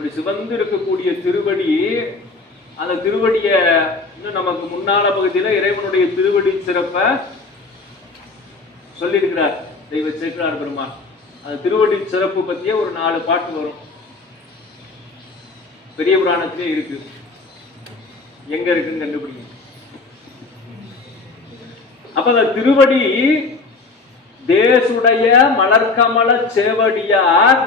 இப்படி சிவந்து இருக்கக்கூடிய திருவடி அந்த திருவடிய இன்னும் நமக்கு முன்னால பகுதியில இறைவனுடைய திருவடி சிறப்பை சொல்லியிருக்கிறார். தெய்வ சேக்கரார் பெருமான். அந்த திருவடி சிறப்பு பத்தியே ஒரு நாலு பாட்டு வரும். பெரிய புராணத்திலே இருக்கு. எங்க இருக்குன்னு கண்டுபிடிங்க. அப்ப அந்த திருவடி தேசுடைய மலர்கமல சேவடியார்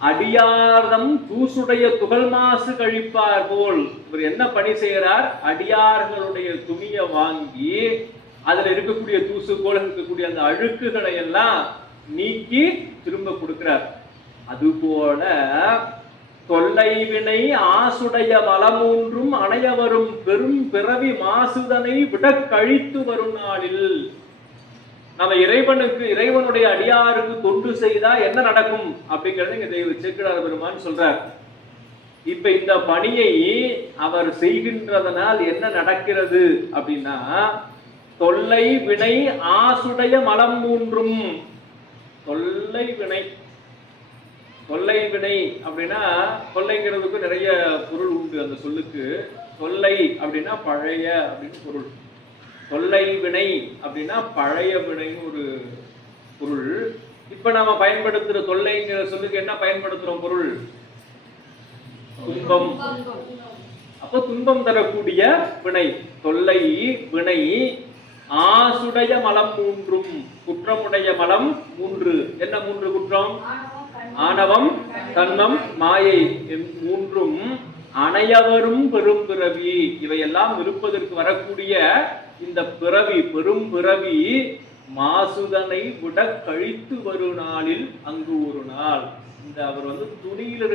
அடியார்தம் தூசுடைய துகள் மாசு கழிப்பார் போல். இவர் என்ன பணி செய்கிறார்? அடியார்களுடைய துணியை வாங்கி அதுல இருக்கக்கூடிய தூசு போல இருக்கக்கூடிய அந்த அழுக்குகளை எல்லாம் நீக்கி திரும்ப கொடுக்கிறார். அதுபோல தொல்லை வினை ஆசுடைய வளமூன்றும் அணைய வரும் பெரும் பிறவி மாசுதனை விட கழித்து வரும் நாளில் நம்ம இறைவனுக்கு இறைவனுடைய அடியாருக்கு தொண்டு செய்தா என்ன நடக்கும்? அப்படிங்கறத இங்க தெய்வ சேக்கிடார் பெருமான் சொல்றார். இப்ப இந்த பணியை அவர் செய்கின்றதனால் என்ன நடக்கிறது அப்படின்னா தொல்லை வினை ஆசுடைய மலம் மூன்றும் தொல்லை வினை. தொல்லை வினை அப்படின்னா தொல்லைங்கிறதுக்கு நிறைய பொருள் உண்டு அந்த சொல்லுக்கு. தொல்லை அப்படின்னா பழைய அப்படின்னு பொருள். தொல்லை வினை அப்படின்னா பழைய வினைன்னு ஒரு பொருள். இப்ப நாம பயன்படுத்துற தொல்லைங்கிற சொல்லுக்கு என்ன பயன்படுத்துறோம் பொருள்? துன்பம். அப்போ துன்பம் தரக்கூடிய வினை தொல்லை வினை ஆசுடைய மலம் மூன்றும் குற்றமுடைய மலம் மூன்று. என்ன மூன்று குற்றம்? ஆணவம் தன்மம் மாயை மூன்றும் அனையவரும் பெரும் பிறவி. இவையெல்லாம் இருப்பதற்கு வரக்கூடிய இந்த பிறவி பெரும் பிறவி மாசுதனை விட கழித்து வரும் நாளில் அங்கு ஒரு நாள். இந்த அவர் வந்து துணியில்